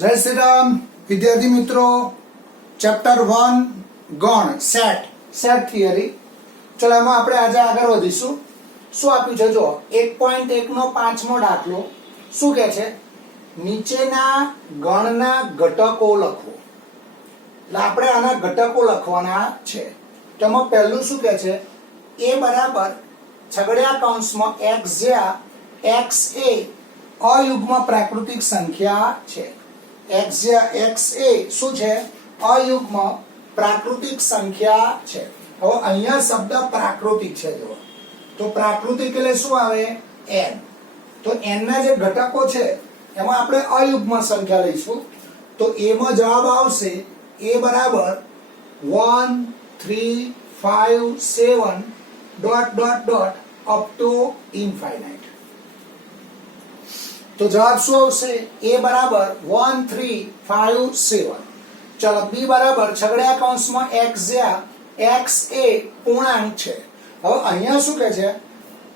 જય શ્રી રામ વિદ્યાર્થી મિત્રો, ચેપ્ટર 1 ગણ સેટ થિયરી. ચલો એમાં આપણે આજે આગળ વધીશું. શું આપ્યું છે જો 1.1 નો પાંચમો દાખલો. શું કહે છે? નીચેના ગણના ઘટકો લખો. એટલે આપણે આના ઘટકો લખવાના છે. તેમાં પહેલું શું કહે છે? a બરાબર છગડિયા કૌંસમાં x જ્યાં x એ અયુગ્મ પ્રાકૃતિક સંખ્યા છે. x એ શું છે? અયુગ્મ પ્રાકૃતિક સંખ્યા છે. હવે અહીંયા શબ્દ પ્રાકૃતિક છે જો. તો પ્રાકૃતિક એટલે શું આવે? n. તો n ના જે ઘટકો છે એમાં આપણે અયુગ્મ સંખ્યા લઈશું. તો a માં જવાબ આવશે a બરાબર 1 3 5 7 dot dot dot up to infinite. તો જવાબ શું આવશે? a બરાબર 1 3 5 7. ચલો b બરાબર છગડિયા કૌંસમાં x જ્યાં x એ પૂર્ણાંક છે. હવે અહીંયા શું કહે છે?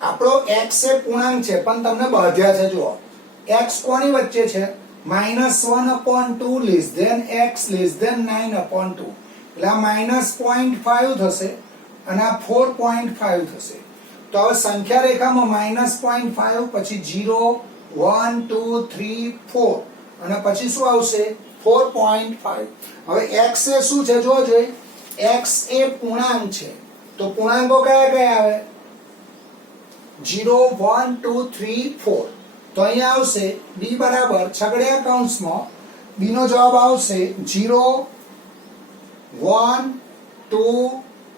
આપણો x એ પૂર્ણાંક છે પણ તમને બાંધ્યા છે જુઓ. x કોની વચ્ચે છે? -1/2 less than x less than 9/2. એટલે આ -0.5 થશે અને આ 4.5 થશે. તો હવે સંખ્યા રેખામાં -0.5 પછી 0 1 2 3 4 અને પછી શું આવશે? 4.5. હવે x એ શું છે જોવો જોઈએ. x એ પૂર્ણાંક છે. તો પૂર્ણાંકો કયા કયા આવે? 0 1 2 3 4. તો અહીંયા આવશે b બરાબર છગડિયા કૌંસમાં b નો જવાબ આવશે 0 1 2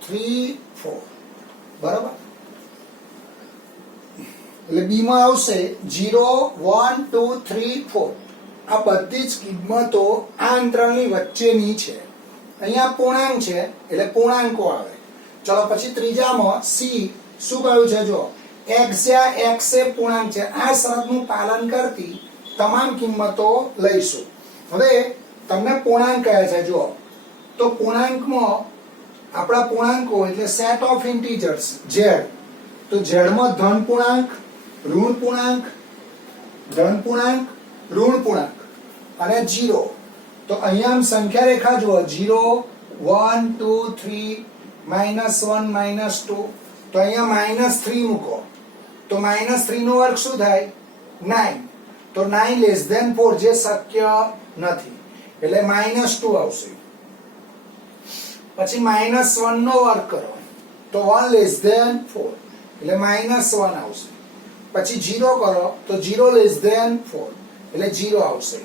3 4. બરાબર? એટલે b માં આવશે 0 1 2 3 4. આ બધી જ કિંમતો આ અંતરાલની વચ્ચેની છે. અહીંયા પૂર્ણાંક છે એટલે પૂર્ણાંકો આવે. ચલો પછી ત્રીજામાં c શું કહ્યું છે જો? x જ્યાં x એ પૂર્ણાંક છે. આ શરતનું પાલન કરતી તમામ કિંમતો લઈશું. હવે તમને પૂર્ણાંક કહે છે જો. તો પૂર્ણાંકમાં આપણા પૂર્ણાંકો એટલે સેટ ઓફ ઇન્ટીજર્સ z. તો z માં ધન પૂર્ણાંક, ઋણ પૂર્ણાંક, ધન પૂર્ણાંક, ઋણ પૂર્ણાંક અને 0. તો અહીંયા સંખ્યા રેખા જુઓ 0 1 2 3 -1 -2. તો અહીંયા -3 મૂકો. તો -3 નો વર્ગ શું થાય? 9. તો 9 લેસ ધેન 4 જે શક્ય નથી એટલે -2 આવશે. પછી -1 નો વર્ગ કરો તો 1 લેસ ધેન 4 એટલે -1 આવશે. પછી 0 કરો તો 0 લેસ ધેન 4 એટલે 0 આવશે.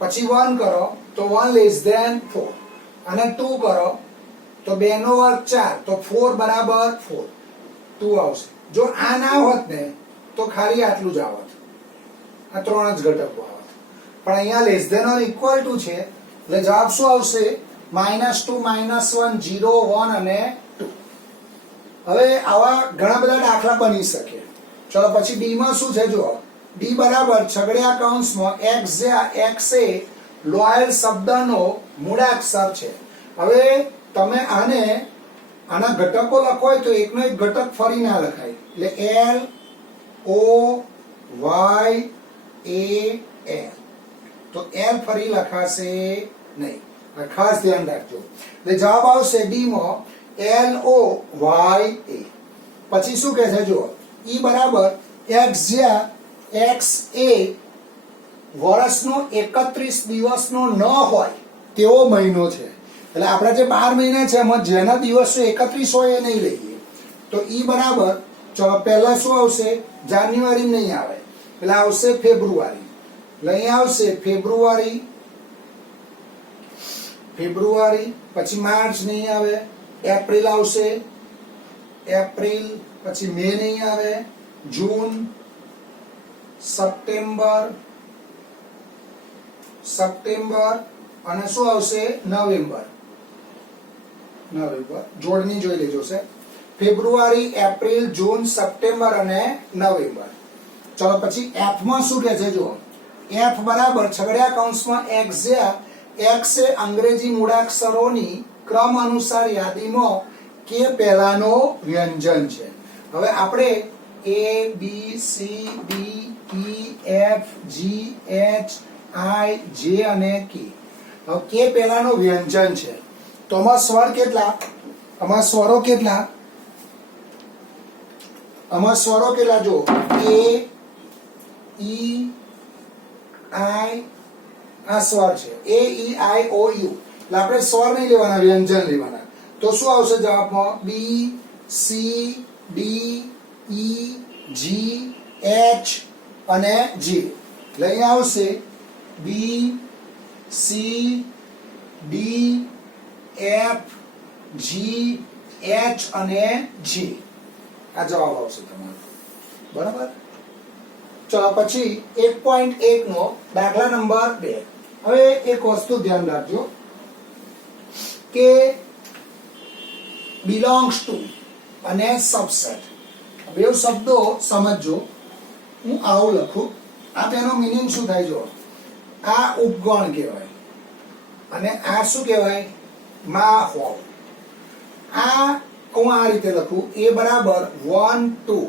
પછી 1 કરો તો 1 લેસ ધેન 4 અને 2 કરો તો 2 નો વર્ગ 4 તો 4 બરાબર 4 2 આવશે. જો આ ના હોત ને તો ખાલી આટલું જ આવત. આ ત્રણ જ ઘટકો આવત. પણ અહીંયા less than or equal to છે એટલે જવાબ શું આવશે? -2 -1 0 1 અને 2. હવે આવા ઘણા બધા દાખલા બની શકે. ચલો પછી d માં શું છે જુઓ. d બરાબર છગડિયા કૌંસમાં x જ્યાં x એ લોયલ શબ્દનો મૂળાક્ષર છે. હવે તમે આના ઘટકો લખો હોય તો એકનો એક ઘટક ફરી ના લખાય. એટલે l o y a l. તો l ફરી લખાશે નહીં. ખાસ ધ્યાન રાખજો. એટલે જવાબ આવશે d માં l o y a. પછી શું કહે છે જુઓ. e બરાબર x જ્યાં x એ વર્ષનો 31 દિવસનો ન હોય તેવો મહિનો છે. એટલે આપણા જે 12 મહિના છે એમાં જેના દિવસો 31 હોય એ નહીં લઈએ. તો e બરાબર ચલો પહેલા શું આવશે? જાન્યુઆરી નહીં આવે એટલે આવશે ફેબ્રુઆરી. એટલે અહીંયા આવશે ફેબ્રુઆરી. પછી માર્ચ નહીં આવે. એપ્રિલ આવશે એપ્રિલ. પછી મે નહીં આવે. જૂન, સપ્ટેમ્બર અને શું આવશે? નવેમ્બર. જોડણી જોઈ લેજો છે. ફેબ્રુઆરી, એપ્રિલ, જૂન, સપ્ટેમ્બર અને નવેમ્બર. ચલો પછી f માં શું કહે છે જુઓ. f બરાબર છગડિયા કૌંસમાં x જ્યાં x એ અંગ્રેજી મૂળાક્ષરોની ક્રમ અનુસાર યાદીમાં k પહેલાનો વ્યંજન છે. હવે આપણે A B C D E F G H આઈ જે અને કે. હવે કે પહેલાનો વ્યંજન છે તો આમાં સ્વર કેટલા? આમાં સ્વરો કેટલા? આમાં સ્વરો કેટલા જો એ ઈ આઈ આ સ્વર છે એ ઈ આઈ ઓ યુ. એટલે આપણે સ્વર નહીં લેવાના, વ્યંજન લેવાના. તો શું આવશે જવાબમાં? B C D E G H અને જી. એટલે અહીંયા આવશે B C D F G H અને જી. આ જવાબ આવશે તમારો. બરાબર. ચલો પછી 1.1 નો દાખલા નંબર 2. હવે એક વસ્તુ ધ્યાન રાખજો કે બિલોંગ્સ ટુ અને સબસેટ બે શબ્દો સમજજો. હું આવું લખું, આ તેનો મિનિંગ શું થાય જો, આ ઉપગણ કહેવાય અને આ શું કહેવાય? માં હોવ. આ હું આ રીતે લખું, એ બરાબર 1 2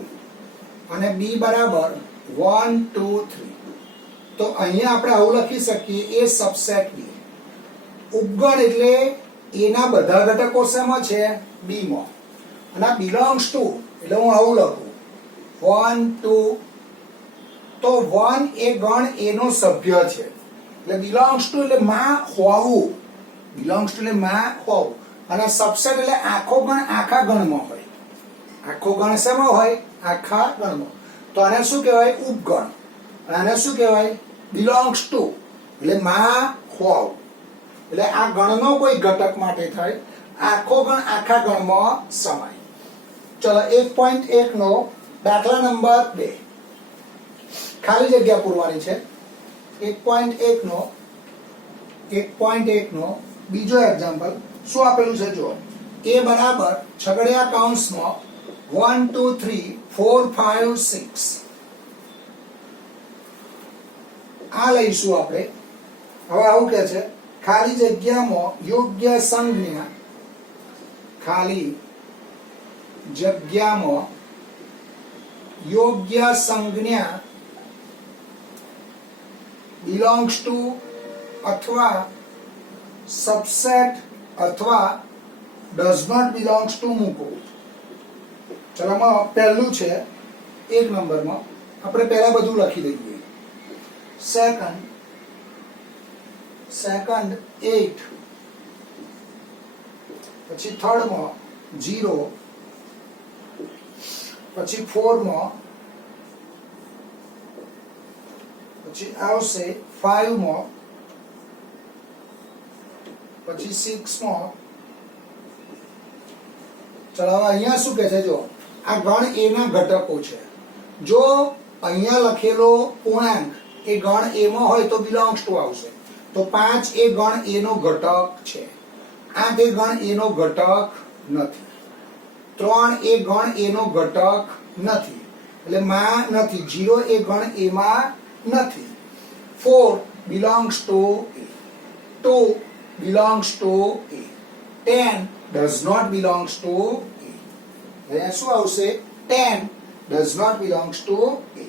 અને બી બરાબર 1 2 3. તો અહીંયા આપણે આવું લખી શકીએ એ સબસેટ બી. ઉપગણ એટલે એના બધા ઘટકો શેમાં છે? બી માં. અને બિલોંગ્સ ટુ એટલે હું આવું લખું 1 2. તો 1 એ ગણ એનો સભ્ય છે એટલે બિલોંગ્સ ટુ એટલે માં હોવું. બિલોંગ્સ ટુ એટલે માં હોવું. અને સબસેટ એટલે આખો ગણ આખા ગણમાં હોય. આખો ગણ શેમાં હોય? આખા ગણમાં. તો આને શું કહેવાય? ઉપગણ. અને આને શું કહેવાય? બિલોંગ્સ ટુ એટલે માં હોવ. એટલે આ ગણનો કોઈ ઘટક માટે થાય, આખો ગણ આખા ગણમાં સમાય. ચલો 1.1 નો દાખલા નંબર 2. ખાલી જગ્યા પૂરવાની છે. 1.1 નો બીજો એક્ઝામ્પલ શું આપેલું છે જો, એ બરાબર છગડીયા કૌંસમાં 1 2 3 4 5 6. આ લઈશું આપણે. હવે આવું કે છે ખાલી જગ્યામાં યોગ્ય સંજ્ઞા, ખાલી જગ્યામાં યોગ્ય સંજ્ઞા belongs to અથવા સબસેટ અથવા does not belongs to મૂકો. ચલો આમાં પહેલું છે 1 નંબરમાં આપણે પહેલા બધું લખી દઈએ. સેકન્ડ 8, પછી થર્ડ માં 0, પછી 4 માં, પછી આવશે 5 માં, પછી 6 માં. ચલો અહીંયા શું કહે છે જો, આ ગણ એ ના ઘટકો છે. જો અહીંયા લખેલો પૂર્ણાંક એ ગણ એ માં હોય તો બિલોંગ્સ ટુ આવશે. તો 5 એ ગણ એ નો ઘટક છે. 8 એ ગણ એ નો ઘટક નથી. 3 એ ગણ એ નો ઘટક નથી એટલે માં નથી. 0 એ ગણ એ માં નથી. 4 belongs to A. 2 belongs to A. 10 does not belongs to A. અહીંયા શું આવશે? 10 does not belongs to A.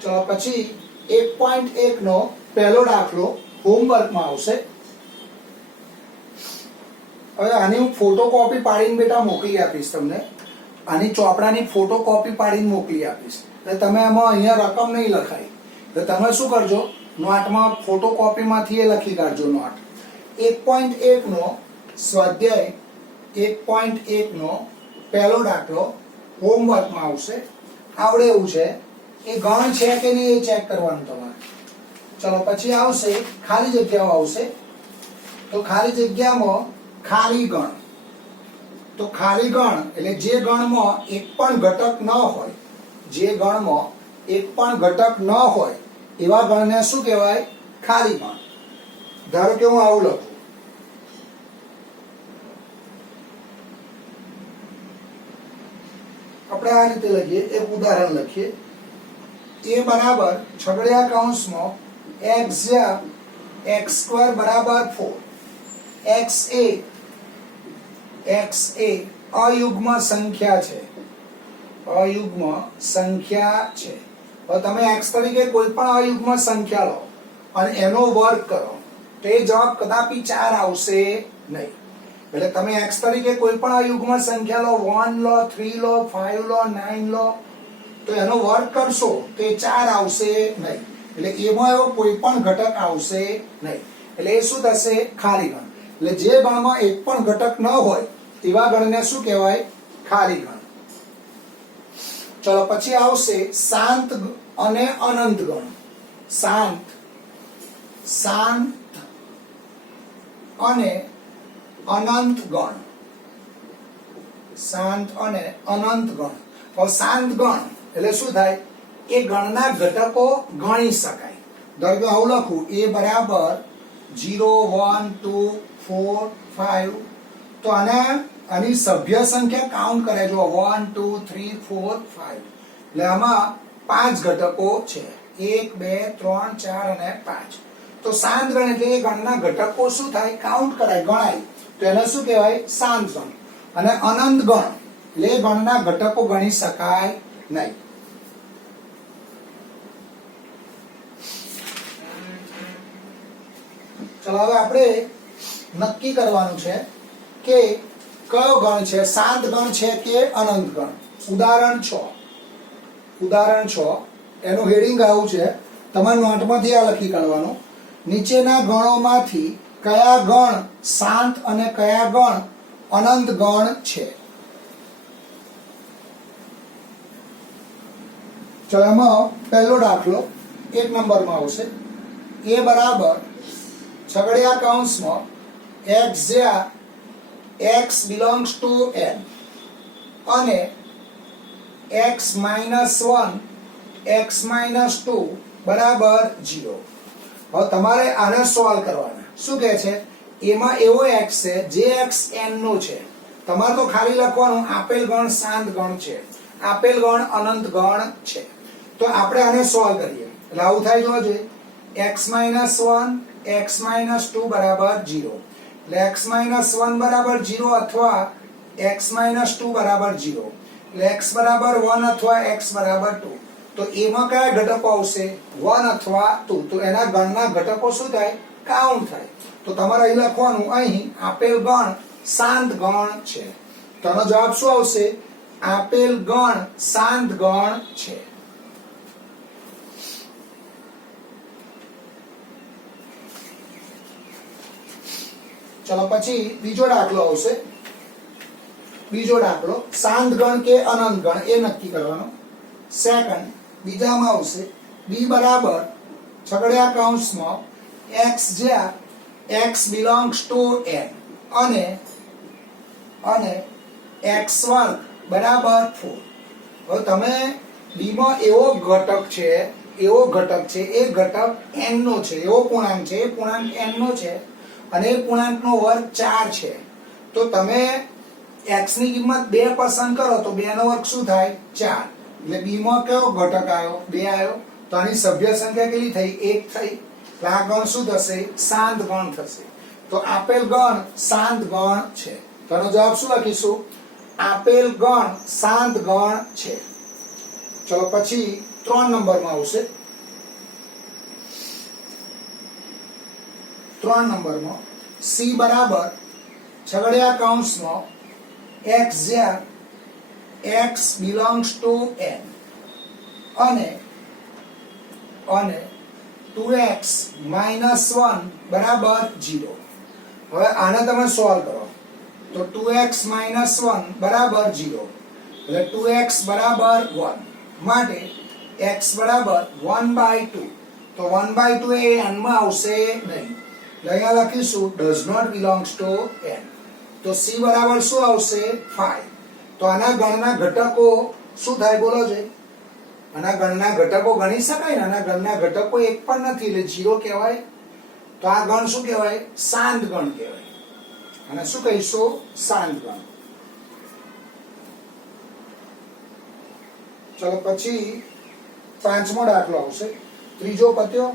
ચલો પછી 1.1 નો પહેલો દાખલો હોમવર્કમાં આવશે. હવે આની હું ફોટોકોપી પાડીને બેટા મોકલી આપીશ તમને. આની ચોપડાની ફોટોકોપી પાડીને મોકલી આપીશ. એટલે તમે આમાં અહીંયા રકમ નહીં લખાય. એટલે તમે શું કરજો, નોટમાં ફોટોકોપીમાંથી એ લખી કાઢજો નોટ. 1.1 નો સ્વાધ્યાય 1.1 નો પહેલો દાખલો હોમવર્કમાં આવશે. આવડે એવું છે એ ગણ છે કે નહીં એ ચેક કરવાનું તમારે. ચલો પછી આવશે ખાલી જગ્યાઓ આવશે. તો ખાલી જગ્યામાં ખાલી ગણ. તો ખાલી ગણ એટલે જે ગણમાં એક પણ ઘટક ન હોય, જે ગણમાં એક પણ ઘટક ન હોય એવા ગણને શું કહેવાય? ખાલી ગણ. ધારો કે હું આવું લખું, આપણે આ રીતે લખીએ, એક ઉદાહરણ લખીએ. એ બરાબર છગડીયા કૌંસમાં x² બરાબર 4. x એ અયુગ્મ સંખ્યા છે. અયુગ્મ સંખ્યા છે. હવે તમે x તરીકે કોઈ પણ અયુગ્મ સંખ્યા લો અને એનો વર્ગ કરો તો એ જવાબ કદાપી 4 આવશે નહીં. એટલે તમે x તરીકે કોઈ પણ અયુગ્મ સંખ્યા લો, 1 લો, 3 લો, 5 લો, 9 લો, તો એનો વર્ગ કરશો તો એ 4 આવશે નહીં. એટલે એમાં એવો કોઈ પણ ઘટક આવશે નહીં. એટલે એ શું થશે? ખાલી ગણ. એટલે જે ગણમાં એક પણ ઘટક ન હોય તેવા ગણને શું કહેવાય? ખાલી ગણ. ચલો પછી આવશે શાંત અને અનંત ગણ. શાંત અને અનંત ગણ. શાંત અને અનંત ગણ. હવે શાંત ગણ એટલે શું થાય? એ ગણના ઘટકો ગણી શકાય. ધારો કે આવું લખું a બરાબર 0 1 2 4 5. તો આની સભ્ય સંખ્યા કાઉન્ટ કરે જો 1 2 3 4 5. એટલે આમાં 5 ઘટકો છે, 1 2 3 4 અને 5. તો શાંત ગણ એટલે એ ગણના ઘટકો શું થાય? કાઉન્ટ કરાય, ગણાય. તો એને શું કહેવાય? શાંત ગણ. અને અનંત ગણ એટલે એ ગણના ઘટકો ગણી શકાય નહીં. ચલો હવે આપણે નક્કી કરવાનું છે કે કયો ગણ છે, શાંત ગણ છે કે અનંત ગણ. ઉદાહરણ 6 એનું હેડિંગ આવું છે, તમારી નોટમાંથી આ લખી કાઢવાનું. નીચેના ગણોમાંથી કયા ગણ શાંત અને કયા ગણ અનંત ગણ છે? ચલો એમાં પહેલો દાખલો 1 નંબરમાં આવશે. a બરાબર છગડીયા કૌંસમાં x જ્યાં x belongs to n અને x minus 1 x minus 2 બરાબર 0. હવે તમારે આને સોલ્વ કરવાના. શું કહે છે? એમાં એવો x છે જે x n નો છે. તમારે તો ખાલી લખવાનું આપેલ ગણ શાંત ગણ છે, આપેલ ગણ અનંત ગણ છે. તો આપણે આને સોલ્વ કરીએ. એટલે આવું થાય જોવા જોઈએ. x minus 1 x minus 2 બરાબર 0. એટલે x minus 1 બરાબર 0 અથવા x minus 2 બરાબર 0. એટલે x બરાબર 1 અથવા x બરાબર 2. તો એમાં કયા ઘટકો આવશે? 1 અથવા 2. તો એના ગણના ઘટકો શું થાય? કાઉન્ટ થાય. તો તમારે અહીં લખવાનું, અહીં આપેલ ગણ શાંત ગણ છે. તો આનો જવાબ શું આવશે? આપેલ ગણ શાંત ગણ છે. ચલો પછી બીજો દાખલો આવશે. બીજો દાખલો શાંત ગણ કે અનંત ગણ એ નક્કી કરવાનો. સેકન્ડ બીજામાં આવશે b બરાબર છગડીયા કૌંસમાં x જ્યાં x belongs to n અને x વર્ગ બરાબર 4. હવે તમે b માં એવો ઘટક છે એ ઘટક n નો છે, એવો પૂર્ણાંક છે, એ પૂર્ણાંક n નો છે અને એ પૂર્ણાંકનો વર્ગ 4 છે. તો તમે x ની કિંમત 2 પસંદ કરો તો 2 નો વર્ગ શું થાય? 4. એટલે b માં કયો ઘટક આવ્યો? 2 આવ્યો. તો આની સભ્ય સંખ્યા કેટલી થઈ? 1 થઈ. એટલે આ ગણ શું થશે? શાંત ગણ થશે. તો આપેલ ગણ શાંત ગણ છે. તો આનો જવાબ શું લખીશું? આપેલ ગણ શાંત ગણ છે. ચલો પછી 3 નંબરમાં આવશે. 3 નંબરમાં c બરાબર છગડીયા કૌંસમાં x જ્યાં x belongs to n અને 2x minus 1 બરાબર 0. હવે આને તમે સોલ્વ કરો તો 2x minus 1 બરાબર 0. એટલે 2x બરાબર 1 માટે x બરાબર 1/2. તો 1/2 એ n માં આવશે નહીં. અહીંયા લખીશું does not belongs to n. તો c બરાબર શું આવશે? 5. તો આના ગણના ઘટકો શું થાય બોલો છે? આના ગણના ઘટકો ગણી શકાય ને? આના ગણના ઘટકો એક પણ નથી એટલે 0 કહેવાય. તો આ ગણ શું કહેવાય? શાંત ગણ કહેવાય. અને શું કહીશું? શાંત ગણ. ચલો પછી 5મો દાખલો આવશે. ત્રીજો પત્યો.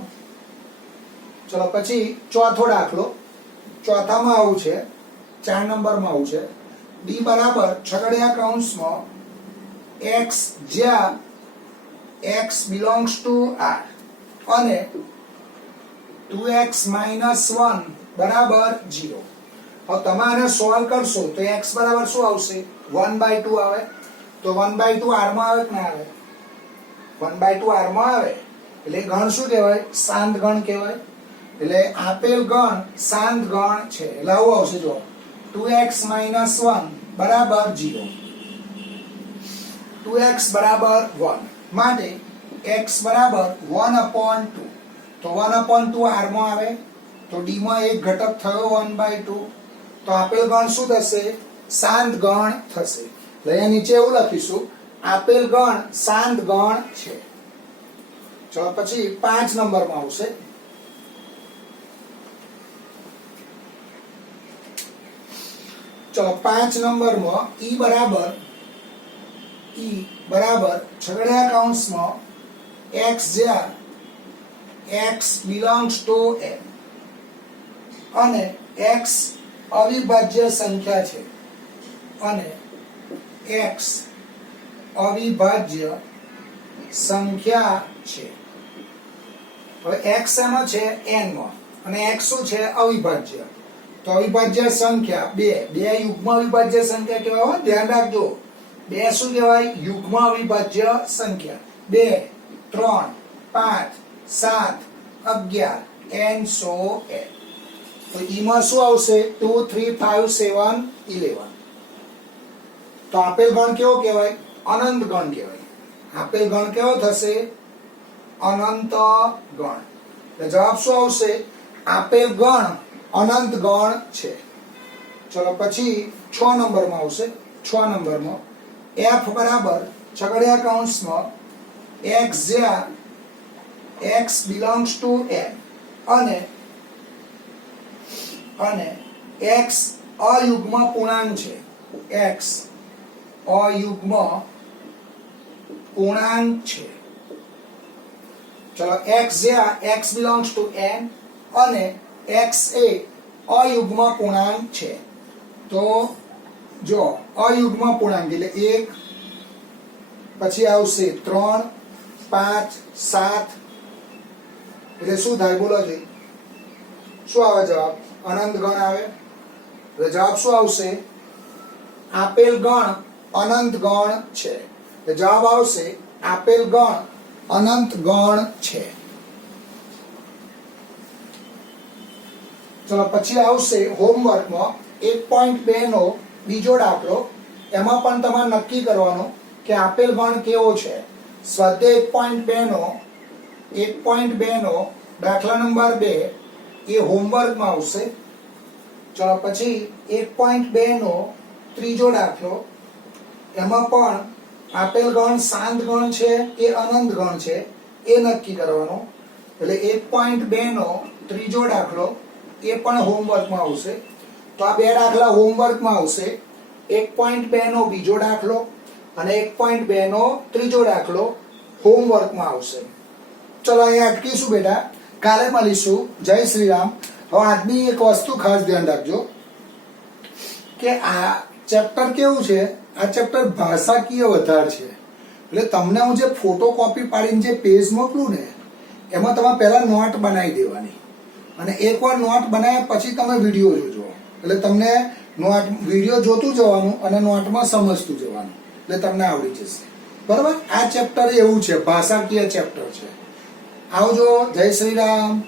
ચલો પછી ચોથો દાખલો. ચોથામાં આવું છે, 4 નંબરમાં આવું છે. d બરાબર છગડીયા કૌંસમાં x જ્યાં x belongs to r અને 2x minus 1 બરાબર 0. હવે તમે આને સોલ્વ કરશો તો x બરાબર શું આવશે? 1/2 આવે. તો 1/2 r માં આવે કે ના આવે? 1/2 r માં આવે. એટલે ગણ શું કહેવાય? શાંત ગણ કહેવાય. એટલે આપેલ ગણ શાંત ગણ છે. એટલે આવું આવશે જો 2x minus 1 બરાબર 0. 2x બરાબર 1 માટે x બરાબર 1/2. તો 1/2 r માં આવે તો d માં એક ઘટક થયો 1/2. તો આપેલ ગણ શું થશે? શાંત ગણ થશે. એટલે અહીંયા નીચે એવું લખીશું આપેલ ગણ શાંત ગણ છે. ચલો પછી 5 નંબરમાં આવશે. ચલો 5 નંબરમાં e બરાબર છગડીયા કૌંસમાં x જ્યાં x belongs to n અને x અવિભાજ્ય સંખ્યા છે અને x અવિભાજ્ય સંખ્યા છે. હવે x એમાં છે n માં અને x શું છે? અવિભાજ્ય. તો અવિભાજ્ય સંખ્યા બે યુગ્મ અવિભાજ્ય સંખ્યા કહેવાય. હો ધ્યાન રાખજો. બે શું કહેવાય? યુગ્મ અવિભાજ્ય સંખ્યા. 2 3 5 7 11 and so on. તો ઈમાં શું આવશે? 2 3 5 7 11. તો આપેલ ગણ કેવો કહેવાય? અનંત ગણ કહેવાય. આપેલ ગણ કેવો થશે? અનંત ગણ. એટલે જવાબ શું આવશે? આપેલ ગણ અનંત ગણ છે. ચલો પછી 6 નંબરમાં આવશે. 6 નંબરમાં f બરાબર છગડીયા કૌંસમાં x જ્યાં x belongs to n અને x અયુગ્મ પૂર્ણાંક છે. x અયુગ્મ પૂર્ણાંક છે. ચલો x જ્યાં x belongs to n અને x એ અયુગ્મ પૂર્ણાંક છે. તો જો અયુગ્મ પૂર્ણાંક એટલે 1 પછી આવશે 3 5 7 એટલે શું થાય? બોલો જી શું આવે જવાબ? અનંત ગણ આવે. એટલે જવાબ શું આવશે? આપેલ ગણ અનંત ગણ છે. એટલે જવાબ આવશે આપેલ ગણ અનંત ગણ છે. ચલો પછી આવશે હોમવર્કમાં 1.2 નો બીજો દાખલો. એમાં પણ તમારે નક્કી કરવાનું કે આપેલ ગણ કેવો છે. સ્વાધ્યાય 1.2 નો દાખલા નંબર 2 એ હોમવર્કમાં આવશે. ચલો પછી 1.2 નો ત્રીજો દાખલો. એમાં પણ આપેલ ગણ શાંત ગણ છે કે અનંત ગણ છે એ નક્કી કરવાનો. એટલે 1.2 નો ત્રીજો દાખલો એ પણ હોમવર્કમાં આવશે. તો આ બે દાખલા હોમવર્કમાં આવશે. 1.2 નો બીજો દાખલો અને 1.2 નો ત્રીજો દાખલો હોમવર્કમાં આવશે. ચલો અહીંયા અટકીશું બેટા. કાલે મળીશું. જય શ્રી રામ. હવે આજની એક વસ્તુ ખાસ ધ્યાન રાખજો કે આ ચેપ્ટર કેવું છે? આ ચેપ્ટર ભાષાકીય વધાર છે. એટલે તમને હું જે ફોટોકોપી પાડીને જે પેજ મોકલું ને એમાં તમે પહેલા નોટ બનાવી દેવાની અને એકવાર નોટ બનાવ્યા પછી તમે વિડીયો જોજો. એટલે તમને નોટ વિડીયો જોતું જવાનું અને નોટમાં સમજતું જવાનું. એટલે તમને આવડી જશે. બરાબર? આ ચેપ્ટર એવું છે, ભાષાકીય ચેપ્ટર છે. આવજો. જય શ્રી રામ.